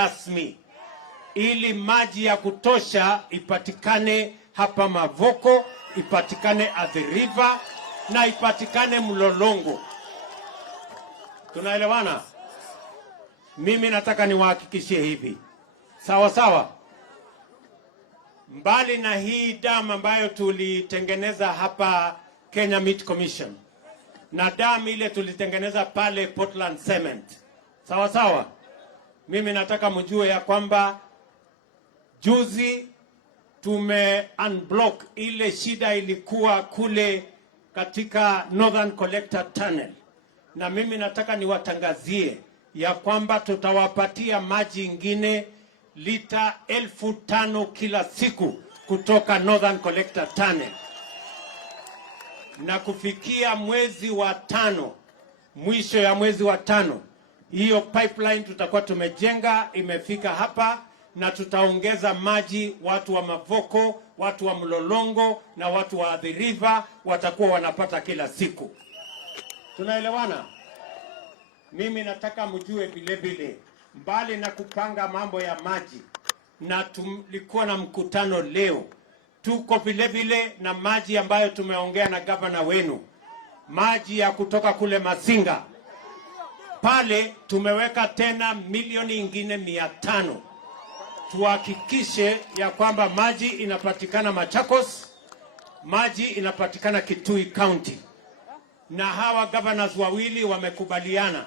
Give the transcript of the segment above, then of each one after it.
rasmi ili maji ya kutosha ipatikane hapa Mavoko, ipatikane Athi River na ipatikane Mlolongo. Tunaelewana? Mimi nataka niwahakikishie hivi. Sawa sawa. Mbali na hii damu ambayo tulitengeneza hapa Kenya Meat Commission na damu ile tulitengeneza pale Portland Cement. Sawa sawa. Mimi nataka mjue ya kwamba juzi tume unblock ile shida ilikuwa kule katika Northern Collector Tunnel, na mimi nataka niwatangazie ya kwamba tutawapatia maji ingine lita 5,000 kila siku kutoka Northern Collector Tunnel, na kufikia mwezi wa 5, mwisho ya mwezi wa 5, hiyo pipeline tutakuwa tumejenga imefika hapa, na tutaongeza maji. Watu wa Mavoko, watu wa Mlolongo na watu wa Athi River watakuwa wanapata kila siku. Tunaelewana? Mimi nataka mjue vile vile, mbali na kupanga mambo ya maji, na tulikuwa na mkutano leo, tuko vile vile na maji ambayo tumeongea na gavana wenu, maji ya kutoka kule Masinga. Pale tumeweka tena milioni ingine 500. Tuhakikishe ya kwamba maji inapatikana Machakos, maji inapatikana Kitui County. Na hawa governors wawili wamekubaliana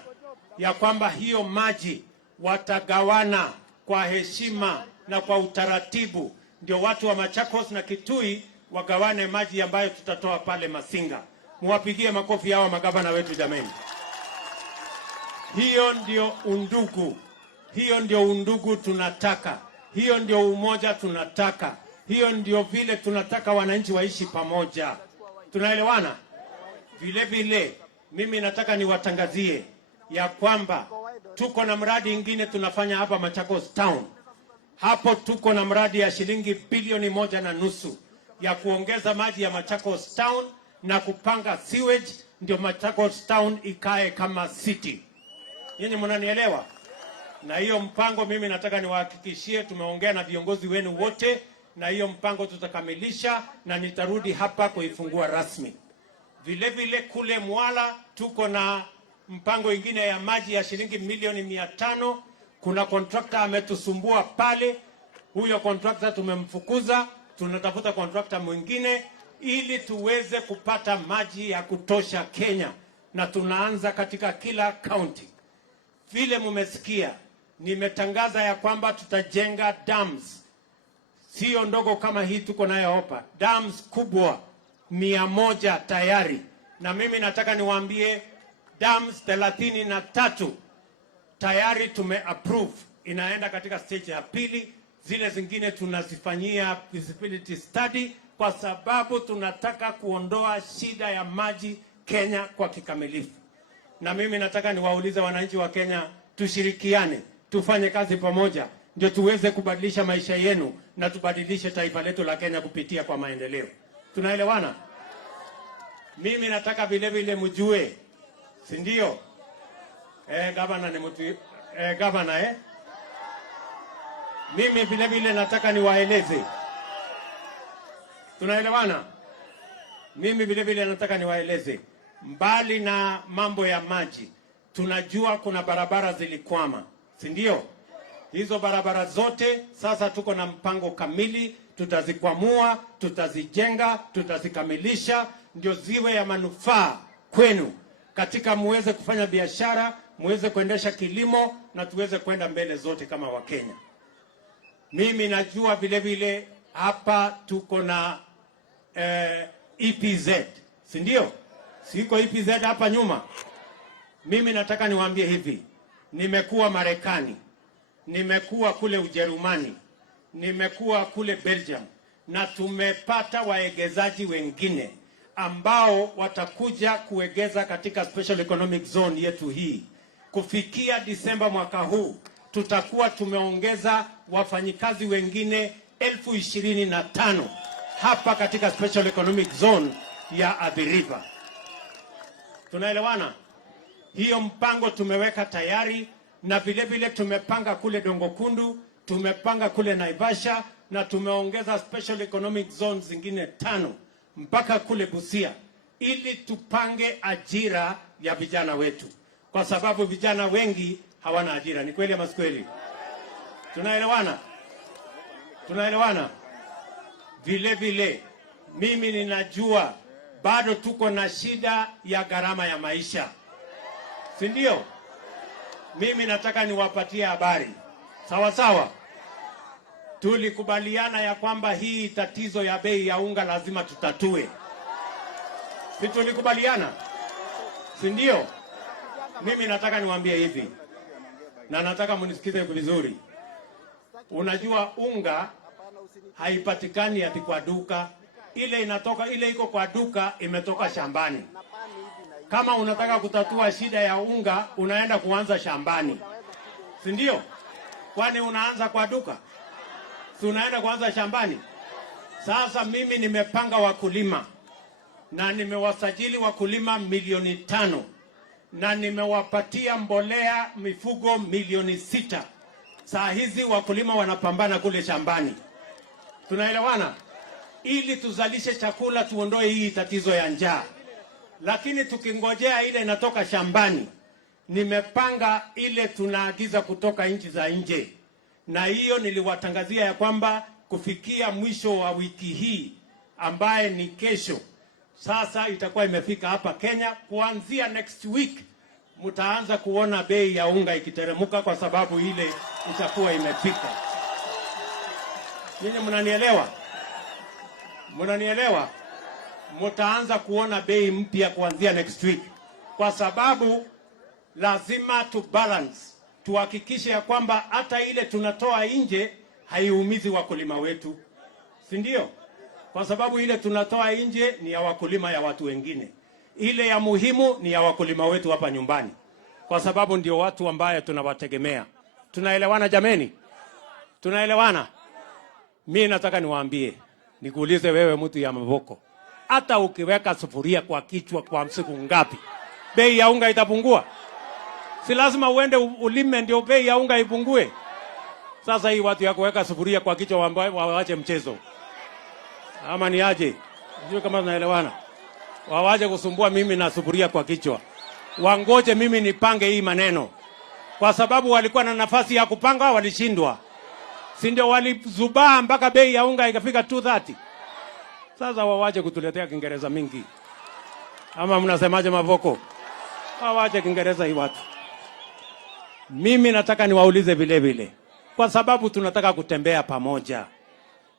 ya kwamba hiyo maji watagawana kwa heshima na kwa utaratibu, ndio watu wa Machakos na Kitui wagawane maji ambayo tutatoa pale Masinga. Muwapigie makofi hawa magavana wetu jameni. Hiyo ndio undugu. Hiyo ndio undugu tunataka. Hiyo ndio umoja tunataka. Hiyo ndio vile tunataka wananchi waishi pamoja. Tunaelewana? Vile vile mimi nataka niwatangazie ya kwamba tuko na mradi ingine tunafanya hapa Machakos Town. Hapo tuko na mradi ya shilingi bilioni 1.5 ya kuongeza maji ya Machakos Town na kupanga sewage, ndio Machakos Town ikae kama city. Nyinyi mnanielewa? Na hiyo mpango mimi nataka niwahakikishie, tumeongea na viongozi wenu wote, na hiyo mpango tutakamilisha na nitarudi hapa kuifungua rasmi. Vile vile kule Mwala tuko na mpango ingine ya maji ya shilingi milioni 500. Kuna contractor ametusumbua pale, huyo contractor tumemfukuza, tunatafuta contractor mwingine ili tuweze kupata maji ya kutosha Kenya, na tunaanza katika kila county. Vile mumesikia, nimetangaza ya kwamba tutajenga dams, sio ndogo kama hii tuko nayo hapa, dams kubwa 100 tayari. Na mimi nataka niwaambie dams 33 tayari tumeapprove, inaenda katika stage ya pili. Zile zingine tunazifanyia feasibility study, kwa sababu tunataka kuondoa shida ya maji Kenya kwa kikamilifu. Na mimi nataka niwaulize wananchi wa Kenya, tushirikiane, tufanye kazi pamoja, ndio tuweze kubadilisha maisha yenu na tubadilishe taifa letu la Kenya kupitia kwa maendeleo. Tunaelewana? Mimi nataka vile vile mjue, si ndio? Gavana ni mtu gavana Mimi vile vile nataka niwaeleze. Tunaelewana? Mimi vile vile nataka niwaeleze, mbali na mambo ya maji, tunajua kuna barabara zilikwama, si ndio? Hizo barabara zote sasa tuko na mpango kamili, tutazikwamua, tutazijenga, tutazikamilisha, ndio ziwe ya manufaa kwenu, katika muweze kufanya biashara, muweze kuendesha kilimo, na tuweze kwenda mbele zote kama Wakenya. Mimi najua vile vile hapa tuko na EPZ, si ndio? Siko EPZ hapa nyuma. Mimi nataka niwaambie hivi, nimekuwa Marekani, nimekuwa kule Ujerumani, nimekuwa kule Belgium, na tumepata waegezaji wengine ambao watakuja kuegeza katika special economic zone yetu hii. Kufikia Disemba mwaka huu tutakuwa tumeongeza wafanyikazi wengine 25,000 hapa katika special economic zone ya Athi River. Tunaelewana? Hiyo mpango tumeweka tayari, na vile vile tumepanga kule Dongo Kundu, tumepanga kule Naivasha, na tumeongeza special economic zones zingine 5 mpaka kule Busia, ili tupange ajira ya vijana wetu, kwa sababu vijana wengi hawana ajira. Ni kweli ama si kweli? Tunaelewana? Tunaelewana? Vile vile mimi ninajua bado tuko na shida ya gharama ya maisha, si ndio? Mimi nataka niwapatie habari. Sawa sawa. Tulikubaliana ya kwamba hii tatizo ya bei ya unga lazima tutatue. Si tulikubaliana? Si ndio? Mimi nataka niwaambie hivi, na nataka munisikize vizuri. Unajua unga haipatikani ati kwa duka. Ile iko kwa duka imetoka shambani. Kama unataka kutatua shida ya unga, unaenda kuanza shambani, si ndio? Kwani unaanza kwa duka? Si unaenda kuanza shambani? Sasa mimi nimepanga wakulima, na nimewasajili wakulima 5,000,000, na nimewapatia mbolea mifugo 6,000,000. Saa hizi wakulima wanapambana kule shambani. Tunaelewana? Ili tuzalishe chakula, tuondoe hii tatizo ya njaa. Lakini tukingojea ile inatoka shambani, nimepanga ile tunaagiza kutoka nchi za nje. Na hiyo niliwatangazia ya kwamba kufikia mwisho wa wiki hii, ambaye ni kesho, sasa itakuwa imefika hapa Kenya. Kuanzia next week mtaanza kuona bei ya unga ikiteremuka, kwa sababu ile itakuwa imefika. Ninyi mnanielewa? Mnanielewa? Mtaanza kuona bei mpya kuanzia next week, kwa sababu lazima tu balance, tuhakikishe ya kwamba hata ile tunatoa nje haiumizi wakulima wetu, si ndio? Kwa sababu ile tunatoa nje ni ya wakulima ya watu wengine, ile ya muhimu ni ya wakulima wetu hapa nyumbani, kwa sababu ndio watu ambaye tunawategemea. Tunaelewana jameni? Tunaelewana? Mimi nataka niwaambie, nikuulize wewe mtu ya Mavoko, hata ukiweka sufuria kwa kichwa kwa siku ngapi, bei ya unga itapungua? Si lazima uende ulime ndio bei ya unga ipungue? Sasa hii watu ya kuweka sufuria kwa kichwa waache mchezo, ama ni aje? Sio kama tunaelewana. Waache kusumbua mimi na sufuria kwa kichwa, wangoje mimi nipange hii maneno, kwa sababu walikuwa na nafasi ya kupanga, walishindwa. Si ndio walizubaa mpaka bei ya unga ikafika 230. Sasa wawache kutuletea Kiingereza mingi. Ama mnasemaje Mavoko? Wawache Kiingereza hii watu. Mimi nataka niwaulize vile vile, kwa sababu tunataka kutembea pamoja.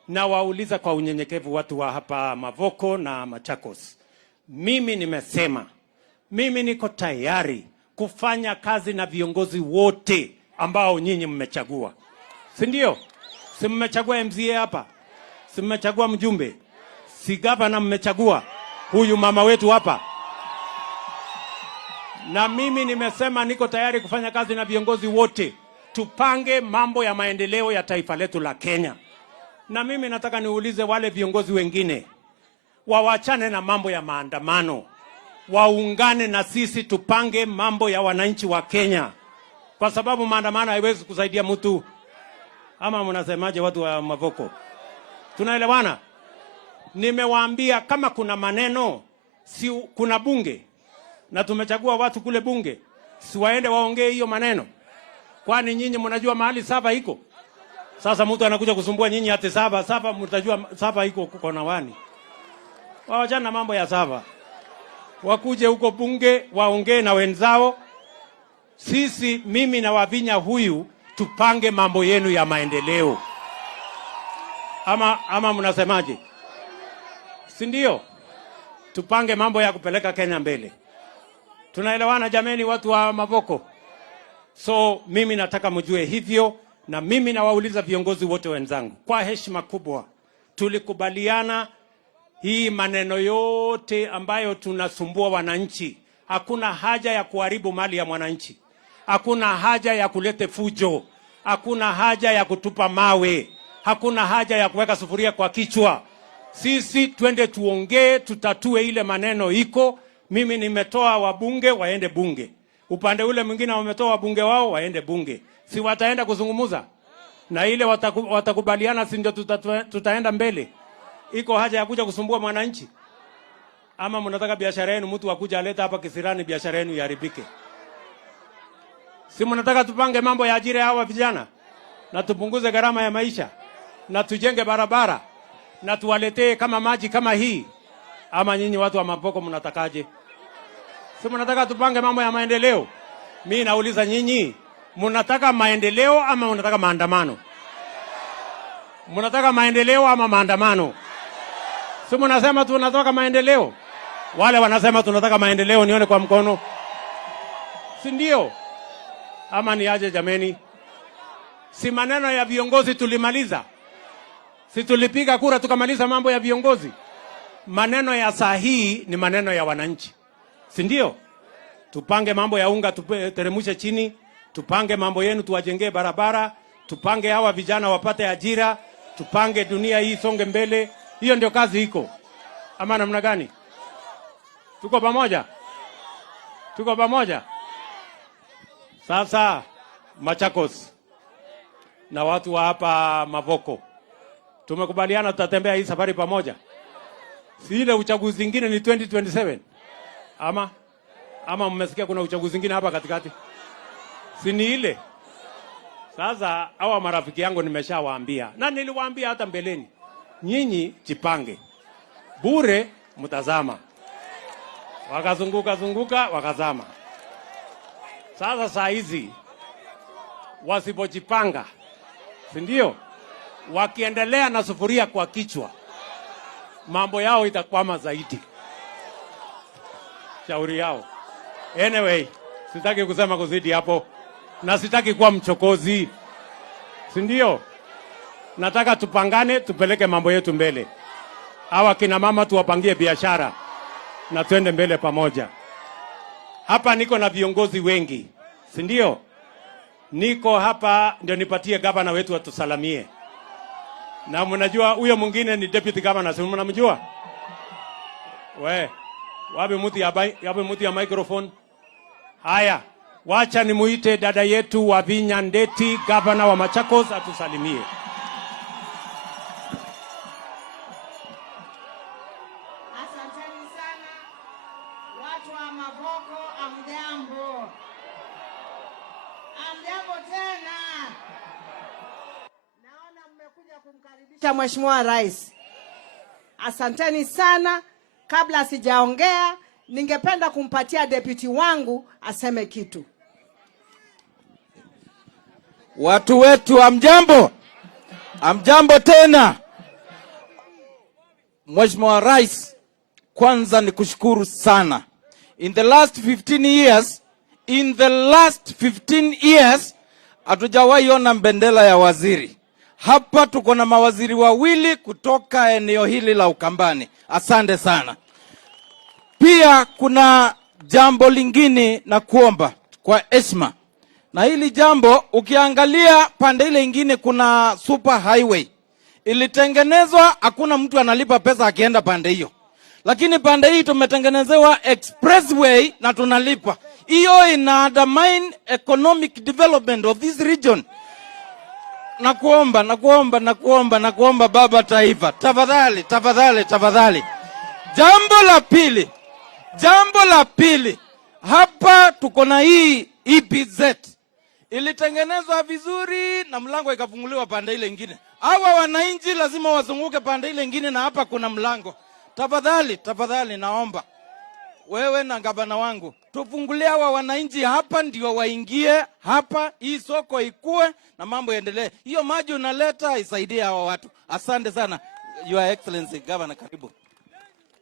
Na wauliza kwa unyenyekevu watu wa hapa Mavoko na Machakos. Mimi nimesema, mimi niko tayari kufanya kazi na viongozi wote ambao nyinyi mmechagua. Si ndio? Si mmechagua MCA hapa? Si mmechagua mjumbe? Si gavana mmechagua huyu mama wetu hapa? Na mimi nimesema niko tayari kufanya kazi na viongozi wote, tupange mambo ya maendeleo ya taifa letu la Kenya. Na mimi nataka niulize wale viongozi wengine, wawachane na mambo ya maandamano, waungane na sisi tupange mambo ya wananchi wa Kenya, kwa sababu maandamano haiwezi kusaidia mtu. Ama mnasemaje watu wa Mavoko? Tunaelewana? Nimewaambia kama kuna maneno, si kuna bunge na tumechagua watu kule bunge, si waende waongee hiyo maneno. Kwani nyinyi mnajua mahali Saba iko? Sasa mtu anakuja kusumbua nyinyi ate Saba mtajua Saba iko kuko na wani. Waachana mambo ya Saba, wakuje huko bunge waongee na wenzao. Sisi mimi na Wavinya huyu tupange mambo yenu ya maendeleo. Ama mnasemaje? Si ndio? Tupange mambo ya kupeleka Kenya mbele. Tunaelewana jameni watu wa Mavoko? So mimi nataka mjue hivyo, na mimi nawauliza viongozi wote wenzangu kwa heshima kubwa, tulikubaliana hii maneno yote ambayo tunasumbua wananchi. Hakuna haja ya kuharibu mali ya mwananchi. Hakuna haja ya kulete fujo. Hakuna haja ya kutupa mawe. Hakuna haja ya kuweka sufuria kwa kichwa. Sisi twende tuongee, tutatue ile maneno iko. Mimi nimetoa wabunge waende bunge, Upande ule mwingine wametoa wabunge wao waende bunge. Si wataenda kuzungumuza? Na ile watakubaliana, si ndio tutaenda mbele? Iko haja ya kuja kusumbua mwananchi? Ama mnataka biashara yenu mtu akuja aleta hapa kisirani biashara yenu iharibike? Si mnataka tupange mambo ya ajira hawa vijana? Na tupunguze gharama ya maisha? Na tujenge barabara? Na tuwaletee kama maji kama hii? Ama nyinyi watu wa Mavoko mnatakaje? Si mnataka tupange mambo ya maendeleo? Mimi nauliza nyinyi, mnataka maendeleo ama mnataka maandamano? Mnataka maendeleo ama maandamano? Si mnasema tunataka maendeleo? Wale wanasema tunataka maendeleo nione kwa mkono. Si ndio? Ama ni aje jameni? Si maneno ya viongozi tulimaliza? Si tulipiga kura tukamaliza mambo ya viongozi? Maneno ya saa hii ni maneno ya wananchi. Si ndio? Tupange mambo ya unga tuteremushe chini, tupange mambo yenu tuwajengee barabara, tupange hawa vijana wapate ajira, tupange dunia hii songe mbele. Hiyo ndio kazi iko. Ama namna gani? Tuko pamoja? Tuko pamoja? Sasa Machakos na watu wa hapa Mavoko tumekubaliana tutatembea hii safari pamoja. Si ile uchaguzi mwingine ni 2027? Ama mmesikia kuna uchaguzi mwingine hapa katikati? Si ni ile? Sasa hawa marafiki yangu nimeshawaambia na niliwaambia hata mbeleni. Nyinyi jipange. Bure mtazama. Wakazunguka wakazama. Sasa saa hizi wasipojipanga, si ndio? Wakiendelea na sufuria kwa kichwa, mambo yao itakwama zaidi. Shauri yao. Anyway, sitaki kusema kuzidi hapo na sitaki kuwa mchokozi. Si ndio? Nataka tupangane, tupeleke mambo yetu mbele. Hawa kina mama tuwapangie biashara na twende mbele pamoja. Hapa niko na viongozi wengi, si ndio? Niko hapa ndio nipatie gavana wetu atusalamie. Na mnajua huyo mwingine ni deputy governor, si mnamjua? Wapi muti ya microphone? Haya, wacha nimuite dada yetu wa Vinya Ndeti, gavana wa Machakos, atusalimie. Asanteni sana watu wa Mavoko, amjambo. Amjambo tena. Naona mmekuja kumkaribisha Mheshimiwa Rais. Asanteni sana. Kabla sijaongea, ningependa kumpatia deputy wangu aseme kitu. Watu wetu amjambo. Amjambo tena. Mheshimiwa Rais, kwanza ni kushukuru sana. In the last 15 years, hatujawahi ona bendera ya waziri. Hapa tuko na mawaziri wawili kutoka eneo hili la Ukambani. Asante sana. Pia kuna jambo lingine na kuomba kwa heshima. Na hili jambo ukiangalia pande ile ingine kuna super highway. Ilitengenezwa hakuna mtu analipa pesa akienda pande hiyo. Lakini pande hii tumetengenezewa expressway na tunalipa. Hiyo ina undermine economic development of this region. Nakuomba baba taifa. Tafadhali. Jambo la pili. Hapa tuko na hii EPZ. Ilitengenezwa vizuri na mlango ikafunguliwa pande ile nyingine. Hawa wananchi lazima wazunguke pande ile nyingine na hapa kuna mlango. Tafadhali naomba. Wewe na gavana wangu, tufungulie hawa wananchi hapa ndio waingie hapa, hii soko ikue na mambo yaendelee. Hiyo maji unaleta isaidie hawa watu. Asante sana. Your Excellency Governor, karibu.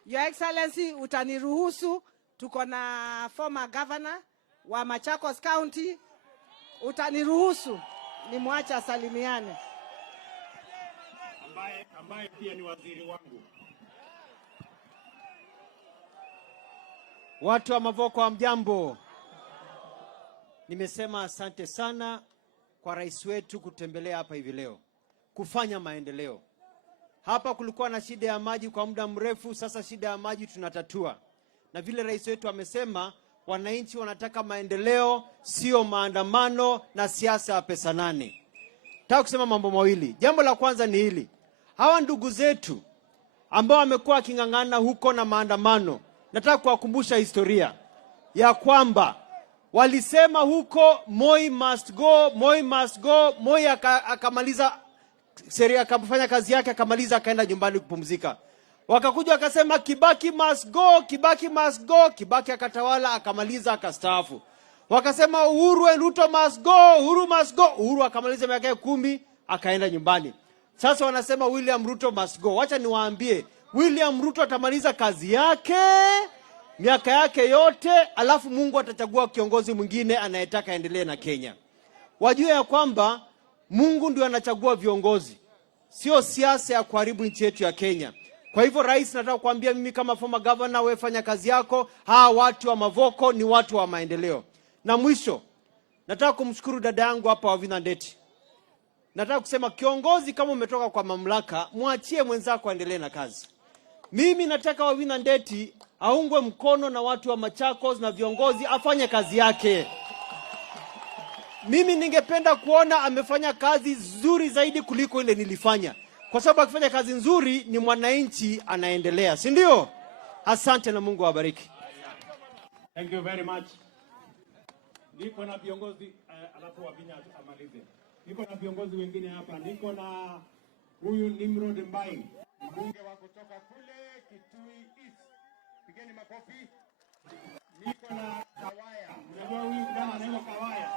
Your Excellency, utaniruhusu, tuko na former governor wa Machakos County. Utaniruhusu nimwache asalimiane. Ambaye pia ni waziri wangu. Watu wa Mavoko wa mjambo. Nimesema asante sana kwa rais wetu kutembelea hapa hivi leo, kufanya maendeleo. Hapa kulikuwa na shida ya maji kwa muda mrefu, sasa shida ya maji tunatatua. Na vile rais wetu amesema, wananchi wanataka maendeleo, sio maandamano na siasa ya pesa nane. Nataka kusema mambo mawili. Jambo la kwanza ni hili. Hawa ndugu zetu ambao wamekuwa waking'ang'ana huko na maandamano, nataka kuwakumbusha historia ya kwamba walisema huko Moi must go, Moi must go. Moi akamaliza sheria, akafanya kazi yake, akamaliza, akaenda nyumbani kupumzika. Wakakuja wakasema Kibaki must go, Kibaki must go. Kibaki akatawala, akamaliza, akastaafu. Wakasema Uhuru and Ruto must go, Uhuru must go. Uhuru akamaliza miaka 10, akaenda nyumbani. Sasa wanasema William Ruto must go. Wacha niwaambie, William Ruto atamaliza kazi yake, miaka yake yote, alafu Mungu atachagua kiongozi mwingine anayetaka endelee na Kenya. Wajue ya kwamba Mungu ndio anachagua viongozi, sio siasa ya kuharibu nchi yetu ya Kenya. Kwa hivyo rais, nataka kuambia mimi kama former governor, wewe fanya kazi yako. Hawa watu wa Mavoko ni watu wa maendeleo. Na mwisho, nataka kumshukuru dada yangu hapa Wavina Ndeti. Nataka kusema kiongozi, kama umetoka kwa mamlaka, muachie mwenzako aendelee na kazi. Mimi nataka Wavina Ndeti aungwe mkono na watu wa Machakos na viongozi, afanye kazi yake. Mimi ningependa kuona amefanya kazi nzuri zaidi kuliko ile nilifanya. Kwa sababu akifanya kazi nzuri ni mwananchi anaendelea, si ndio? Asante na Mungu awabariki. Thank you very much. Niko na viongozi alafu Wavinya amalize. Niko na viongozi wengine hapa. Niko na huyu Nimrod Mbai, mbunge wa kutoka kule Kitui East. Pigeni makofi. Niko na Kawaya. Unajua huyu kijana anaitwa Kawaya.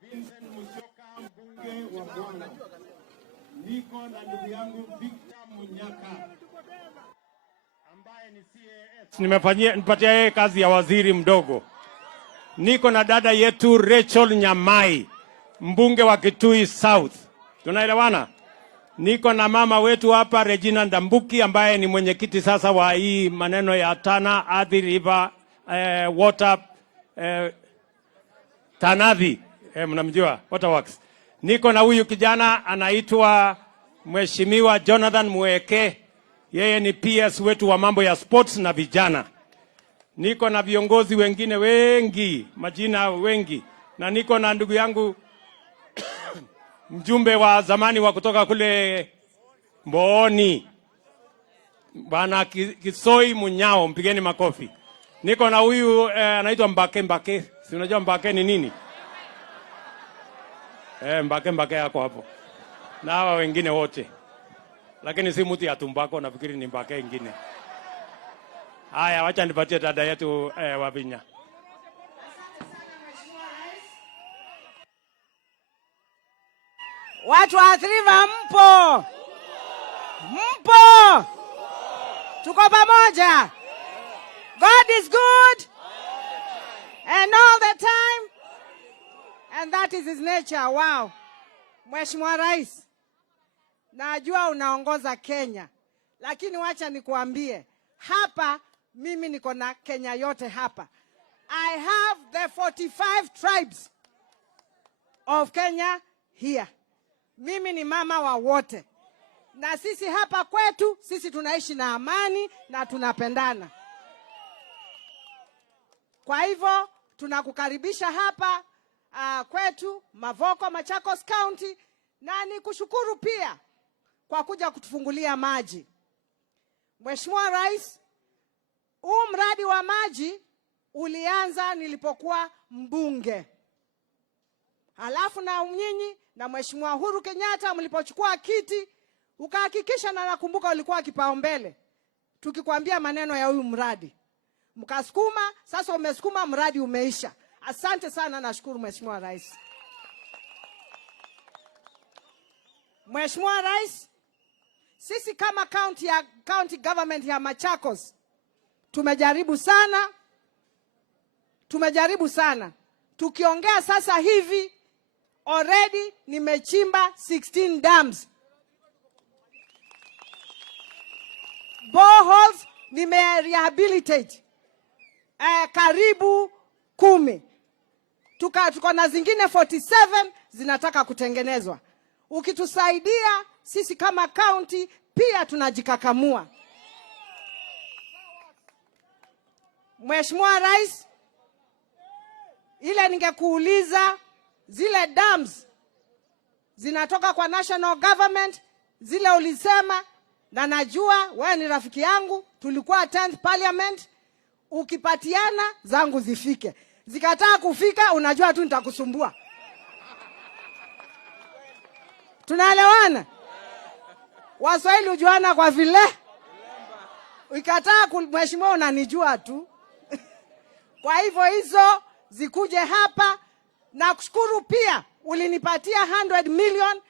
Vincent Musyoka, mbunge wa Bwana. Niko na ndugu yangu Victor Munyaka ambaye ni CAS. Nipatia yeye kazi ya waziri mdogo. Niko na dada yetu Rachel Nyamai, mbunge wa Kitui South. Tunaelewana? Niko na mama wetu hapa Regina Ndambuki ambaye ni mwenyekiti sasa wa hii maneno ya Tana Athi River Water Tanadhi. Mnamjua? Waterworks. Niko na huyu kijana anaitwa Mheshimiwa Jonathan Mweke. Yeye ni PS wetu wa mambo ya sports na vijana. Niko na viongozi wengine wengi, majina wengi. Na niko na ndugu yangu mjumbe wa zamani wa kutoka kule Mbooni, Bwana Kisoi Munyao, mpigeni makofi. Niko na huyu anaitwa Mbake. Si unajua Mbake ni nini? Mbake yako hapo. Na hawa wengine wote. Lakini si mtu ya tumbako, nafikiri ni Mbake ingine. Haya, wacha nipatie dada yetu Wavinya. Watu wa Athi River mpo? Mpo? Tuko pamoja. God is good. And all the time. And that is his nature. Wow. Mheshimiwa Rais, najua unaongoza Kenya, lakini wacha nikuambie, hapa mimi niko na Kenya yote hapa. I have the 45 tribes of Kenya here. Mimi ni mama wa wote. Na sisi hapa kwetu, sisi tunaishi na amani na tunapendana. Kwa hivyo, tunakukaribisha hapa kwetu Mavoko, Machakos County, na nikushukuru pia kwa kuja kutufungulia maji. Mheshimiwa Rais, huu mradi wa maji ulianza nilipokuwa mbunge. Halafu na nyinyi na Mheshimiwa Uhuru Kenyatta mlipochukua kiti, ukahakikisha, na nakumbuka ulikuwa kipaumbele tukikwambia maneno ya huyu mradi. Mkasukuma, sasa umesukuma, mradi umeisha. Asante sana, nashukuru Mheshimiwa Rais. Mheshimiwa Rais, sisi kama county government ya Machakos tumejaribu sana. Tukiongea sasa hivi already nimechimba 16 dams. Boreholes nime-rehabilitate karibu 10. Tuko na zingine 47 zinataka kutengenezwa. Ukitusaidia sisi kama county pia tunajikakamua. Mheshimiwa Rais, ile ningekuuliza, zile dams zinatoka kwa national government, zile ulisema, na najua wewe ni rafiki yangu, tulikuwa 10th parliament, ukipatiana zangu zifike. Zikataa kufika, unajua tu nitakusumbua. Tunaelewana? Waswahili hujuana kwa vile. Ukikataa mheshimiwa, unanijua tu. Kwa hivyo hizo zikuje hapa, na kushukuru pia ulinipatia 100 million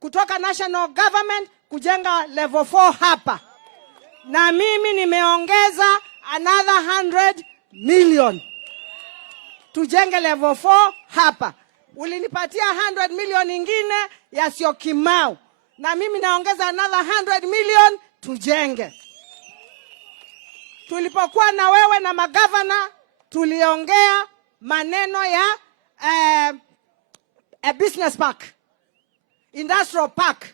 kutoka national government kujenga level 4 hapa. Na mimi nimeongeza another 100 million tujenge level 4 hapa. Ulinipatia 100 million ingine ya Syokimau, na mimi naongeza another 100 million tujenge. Tulipokuwa na wewe na magavana, tuliongea maneno ya a business park, industrial park.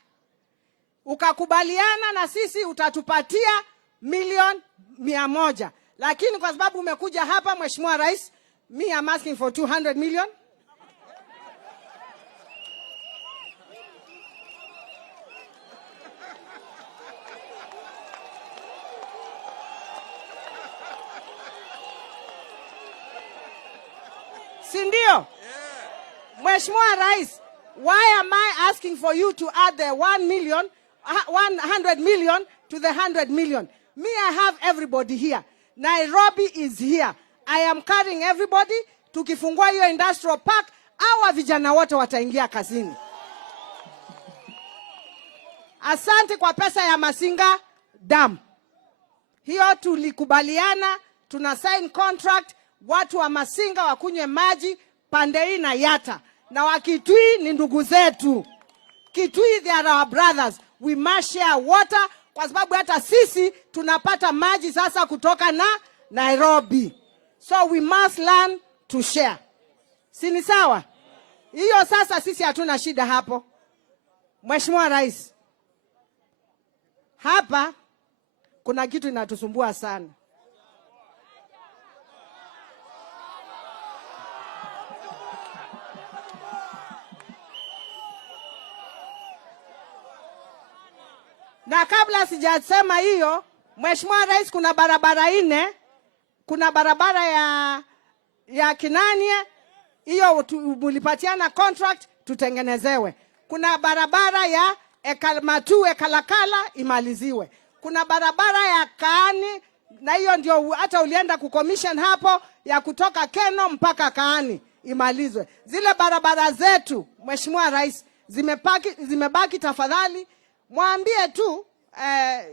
Ukakubaliana na sisi utatupatia milioni 100. Lakini kwa sababu umekuja hapa Mheshimiwa Rais, me I'm asking for 200 million. Sindio? Mheshimiwa Rais, why am I asking for you to add the 100 million to the 100 million? Me, I have everybody here. Nairobi is here. I am carrying everybody. Tukifungua hiyo industrial park, hawa vijana wote wataingia kazini. Asante kwa pesa ya Masinga Dam. Hiyo tulikubaliana, tuna sign contract, watu wa Masinga wakunywe maji pande hii na Yata. Na wa Kitui ni ndugu zetu. Kitui, they are our brothers. We must share water, kwa sababu hata sisi tunapata maji sasa kutoka na Nairobi. So we must learn to share. Si ni sawa? Hiyo sasa sisi hatuna shida hapo. Mheshimiwa Rais, hapa kuna kitu inatusumbua sana. Na kabla sijasema hiyo, Mheshimiwa Rais, kuna barabara 4. Kuna barabara ya Kinanie, hiyo mulipatiana contract tutengenezewe. Kuna barabara ya Ekalmatu Ekalakala imaliziwe. Kuna barabara ya Kaani, na hiyo ndio hata ulienda kucommission hapo, ya kutoka Keno mpaka Kaani imalizwe. Zile barabara zetu Mheshimiwa Rais zimebaki, tafadhali mwambie tu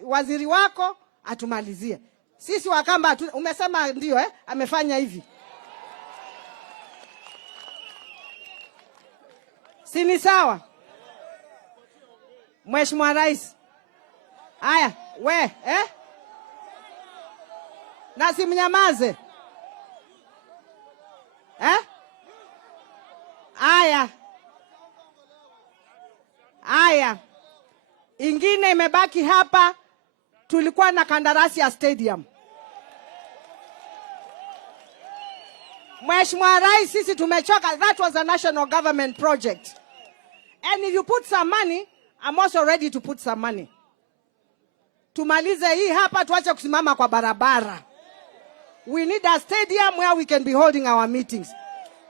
waziri wako atumalizie. Sisi Wakamba umesema ndio amefanya hivi. Si ni sawa? Mheshimiwa Rais. Haya, we na simnyamaze. Haya. Ingine imebaki hapa, tulikuwa na kandarasi ya stadium. Mheshimiwa Rais, sisi tumechoka. That was a national government project. And if you put some money, I'm also ready to put some money. Tumalize hii hapa, tuache kusimama kwa barabara. We need a stadium where we can be holding our meetings.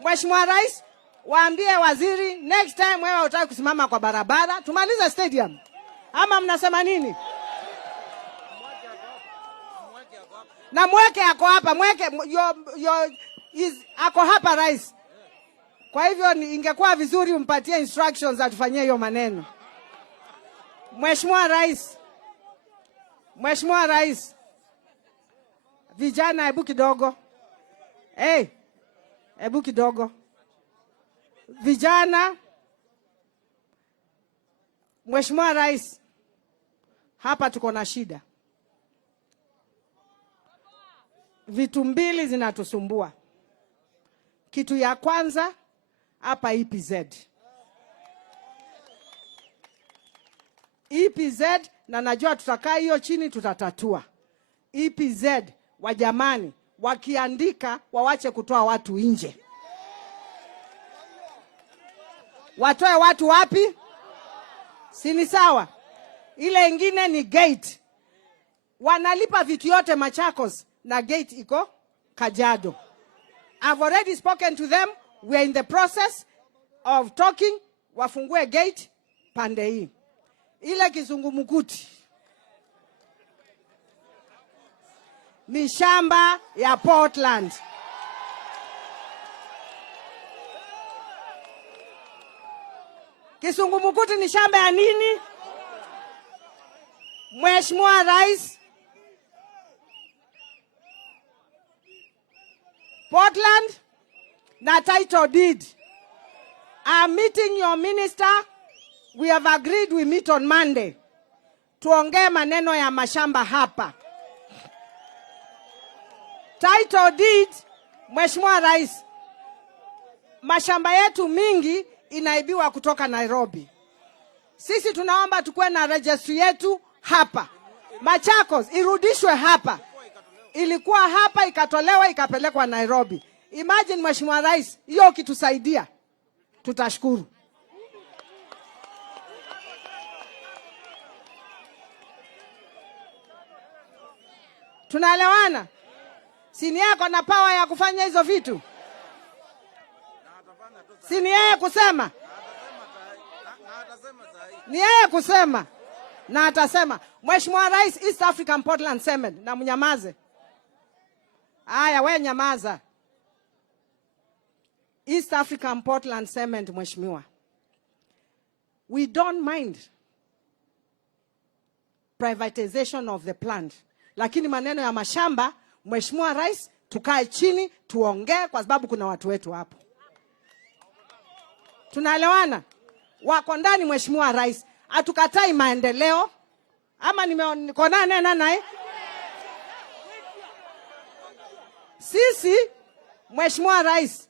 Mheshimiwa Rais, waambie waziri, next time wewe utaki kusimama kwa barabara, tumalize stadium. Ama mnasema nini? Na mweke ako hapa, mweke ako hapa Rais. Kwa hivyo ingekuwa vizuri umpatie instructions atufanyie hiyo maneno. Mheshimiwa Rais, vijana hebu kidogo. Hebu kidogo. Vijana, Mheshimiwa Rais, hapa tuko na shida. Vitu mbili zinatusumbua. Kitu ya kwanza, hapa EPZ, na najua tutakaa hiyo chini tutatatua. EPZ, wajamani, wakiandika wawache kutoa watu nje. Watoe watu wapi? Si ni sawa? Ile ingine ni gate. Wanalipa vitu yote Machakos na gate iko Kajiado. I've already spoken to them. We are in the process of talking. Wafungue gate pande hii. Ile Kizungumkuti ni shamba ya Portland. Kizungumkuti ni shamba ya nini? Mheshimiwa Rais, Portland na title deed. I'm meeting your minister. We have agreed we meet on Monday. Tuongee maneno ya mashamba hapa. Title deed, Mheshimiwa Rais, mashamba yetu mingi inaibiwa kutoka Nairobi. Sisi tunaomba tukue na registry yetu hapa. Machakos irudishwe hapa. Ilikuwa hapa ikatolewa ikapelekwa Nairobi. Imagine Mheshimiwa Rais, hiyo ukitusaidia tutashukuru. Tunaelewana? Sini yako na power ya kufanya hizo vitu? Sini yeye kusema? Ni yeye kusema na atasema. Mheshimiwa Rais, East African Portland Cement, na mnyamaze. Aya, we nyamaza. East African Portland Cement, Mheshimiwa, we don't mind privatization of the plant. Lakini maneno ya mashamba, Mheshimiwa Rais, tukae chini tuongee, kwa sababu kuna watu wetu hapo. Tunaelewana? Wako ndani Mheshimiwa Rais. Hatukatai maendeleo. Ama niko naye? Sisi Mheshimiwa Rais,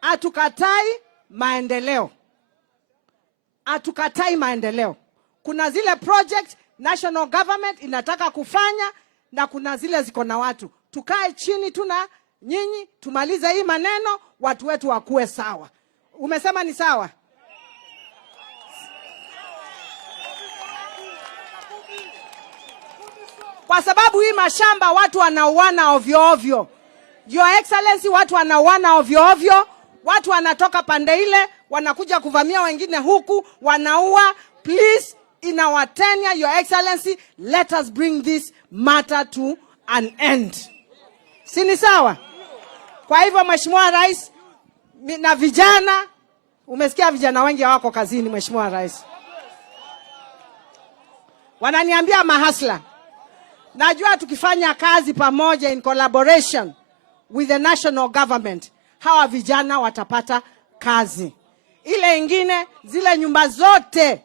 hatukatai maendeleo. Hatukatai maendeleo. Kuna zile project national government inataka kufanya na kuna zile ziko na watu. Tukae chini tuna nyinyi tumalize hii maneno, watu wetu wakue sawa. Umesema ni sawa? Kwa sababu hii mashamba watu wanauana ovyo ovyo. Your Excellency, watu wanauana ovyo ovyo. Watu wanatoka pande ile wanakuja kuvamia wengine huku wanaua. Please, in our tenure, Your Excellency, let us bring this matter to an end. Sini sawa? Kwa hivyo Mheshimiwa Rais, na vijana, umesikia vijana wengi wako kazini Mheshimiwa Rais. Wananiambia mahasla. Najua tukifanya kazi pamoja in collaboration with the national government, hawa vijana watapata kazi. Ile ingine, zile nyumba zote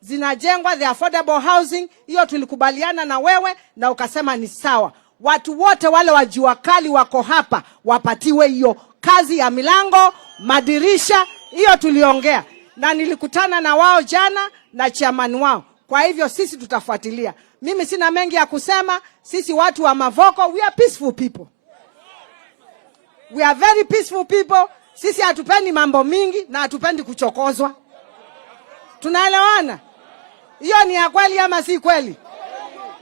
zinajengwa, the affordable housing, hiyo tulikubaliana na wewe na ukasema ni sawa. Watu wote wale wa jua kali wako hapa wapatiwe hiyo kazi ya milango, madirisha, hiyo tuliongea. Na nilikutana na wao jana na chairman wao. Kwa hivyo sisi tutafuatilia. Mimi sina mengi ya kusema. Sisi watu wa Mavoko, we are peaceful people. We are very peaceful people. Sisi hatupendi mambo mingi na hatupendi kuchokozwa. Tunaelewana? Hiyo ni ya kweli ama si kweli?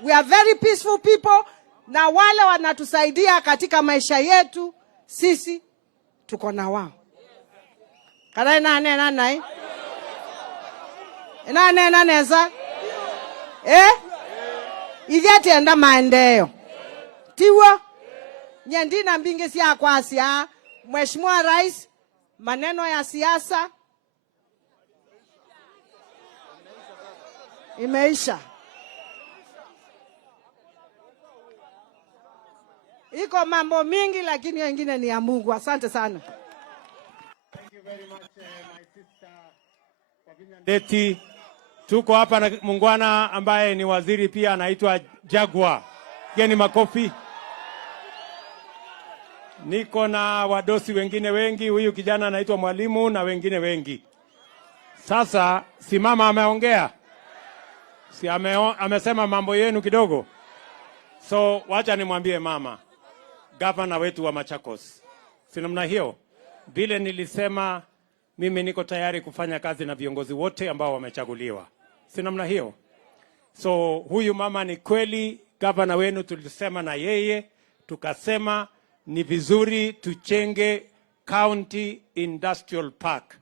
We are very peaceful people, na wale wanatusaidia katika maisha yetu, sisi tuko na wao. Kana nane za Ivyati enda maendeleo. Tiwa nyandina mbingi siya kwa siya. Mheshimiwa Rais, maneno ya siasa imeisha. Iko mambo mingi lakini wengine ni ya Mungu. Asante sana. Thank you very much, my sister. Deti, tuko hapa na mungwana ambaye ni waziri pia anaitwa Jagwa. Geni makofi. Niko na wadosi wengine wengi, huyu kijana anaitwa Mwalimu na wengine wengi. Sasa si mama ameongea? Si amesema mambo yenu kidogo? So wacha nimwambie mama. gavana wetu wa Machakos. Si namna hiyo? Vile nilisema mimi niko tayari kufanya kazi na viongozi wote ambao wamechaguliwa. Si namna hiyo? So huyu mama ni kweli gavana wenu, tulisema na yeye tukasema ni vizuri tuchenge County Industrial Park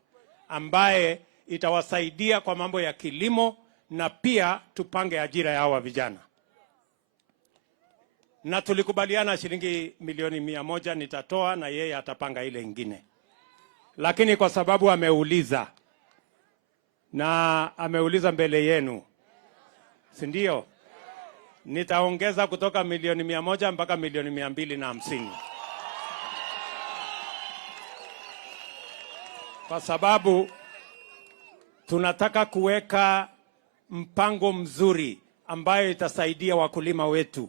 ambaye itawasaidia kwa mambo ya kilimo na pia tupange ajira ya hawa vijana. Na tulikubaliana shilingi milioni 100 nitatoa na yeye atapanga ile ingine. Lakini kwa sababu ameuliza na ameuliza mbele yenu, si ndio? Nitaongeza kutoka milioni 100 mpaka milioni 250. Kwa sababu tunataka kuweka mpango mzuri ambayo itasaidia wakulima wetu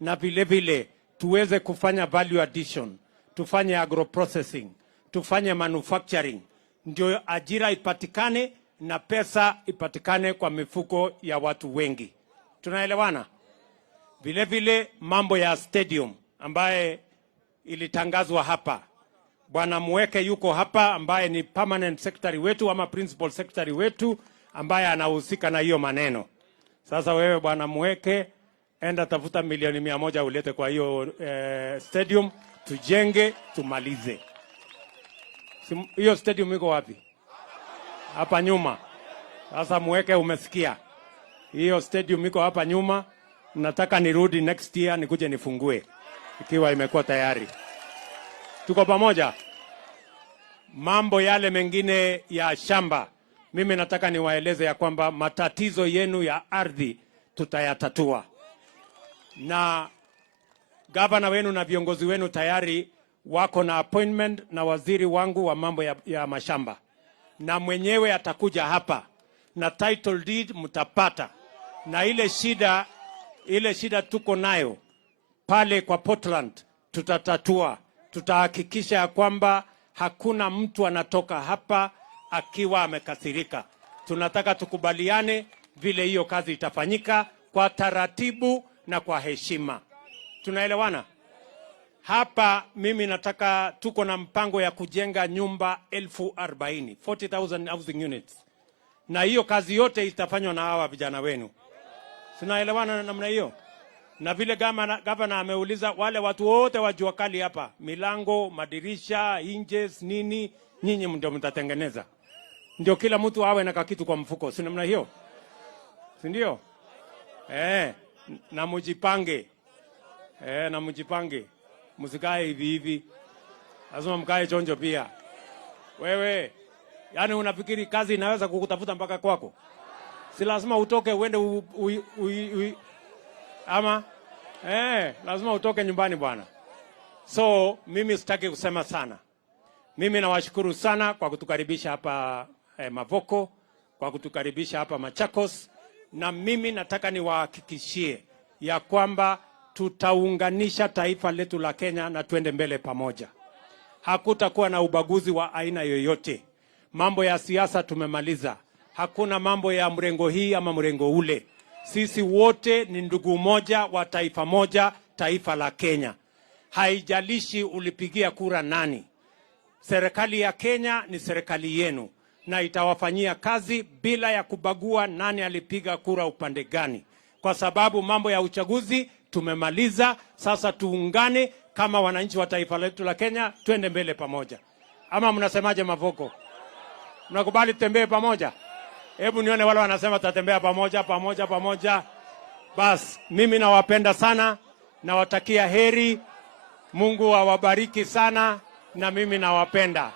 na vile vile tuweze kufanya value addition, tufanye agroprocessing, tufanye manufacturing, ndio ajira ipatikane na pesa ipatikane kwa mifuko ya watu wengi. Tunaelewana? Vile vile mambo ya stadium ambaye ilitangazwa hapa. Bwana Mweke yuko hapa ambaye ni permanent secretary wetu ama principal secretary wetu ambaye anahusika na hiyo maneno. Sasa wewe Bwana Mweke, enda tafuta milioni 100 ulete kwa hiyo stadium, tujenge, tumalize. Hiyo stadium iko wapi? Hapa nyuma. Sasa Mweke, umesikia? Hiyo stadium iko hapa nyuma. Nataka nirudi next year nikuje nifungue ikiwa imekuwa tayari. Tuko pamoja? Mambo yale mengine ya shamba, mimi nataka niwaeleze ya kwamba matatizo yenu ya ardhi tutayatatua. Na gavana wenu na viongozi wenu tayari wako na appointment na waziri wangu wa mambo ya mashamba. Na mwenyewe atakuja hapa na title deed mtapata. Na ile shida tuko nayo pale kwa Portland tutatatua. Tutahakikisha ya kwamba hakuna mtu anatoka hapa akiwa amekasirika. Tunataka tukubaliane vile hiyo kazi itafanyika kwa taratibu na kwa heshima. Tunaelewana? Hapa mimi nataka, tuko na mpango ya kujenga nyumba 40,000, 40,000 housing units. Na hiyo kazi yote itafanywa na hawa vijana wenu. Tunaelewana namna hiyo? Na vile gavana ameuliza wale watu wote wa jua kali hapa, milango, madirisha, hinges, nini, nyinyi ndio mtatengeneza. Ndio kila mtu awe na kitu kwa mfuko, si namna hiyo? Si ndio? Na mjipange. Na mjipange. Msikae hivi hivi. Lazima mkae chonjo pia. Wewe, yani unafikiri kazi inaweza kukutafuta mpaka kwako? Si lazima utoke uende ama lazima utoke nyumbani bwana. So mimi sitaki kusema sana. Mimi nawashukuru sana kwa kutukaribisha hapa Mavoko, kwa kutukaribisha hapa Machakos, na mimi nataka niwahakikishie ya kwamba tutaunganisha taifa letu la Kenya na tuende mbele pamoja. Hakutakuwa na ubaguzi wa aina yoyote. Mambo ya siasa tumemaliza. Hakuna mambo ya mrengo hii ama mrengo ule. Sisi wote ni ndugu moja wa taifa moja, taifa la Kenya. Haijalishi ulipigia kura nani. Serikali ya Kenya ni serikali yenu na itawafanyia kazi bila ya kubagua nani alipiga kura upande gani. Kwa sababu mambo ya uchaguzi tumemaliza, sasa tuungane kama wananchi wa taifa letu la Kenya, twende mbele pamoja. Ama mnasemaje Mavoko? Mnakubali tutembee pamoja? Hebu nione wale wanasema tutatembea pamoja. Bas, mimi nawapenda sana, nawatakia heri. Mungu awabariki sana, na mimi nawapenda.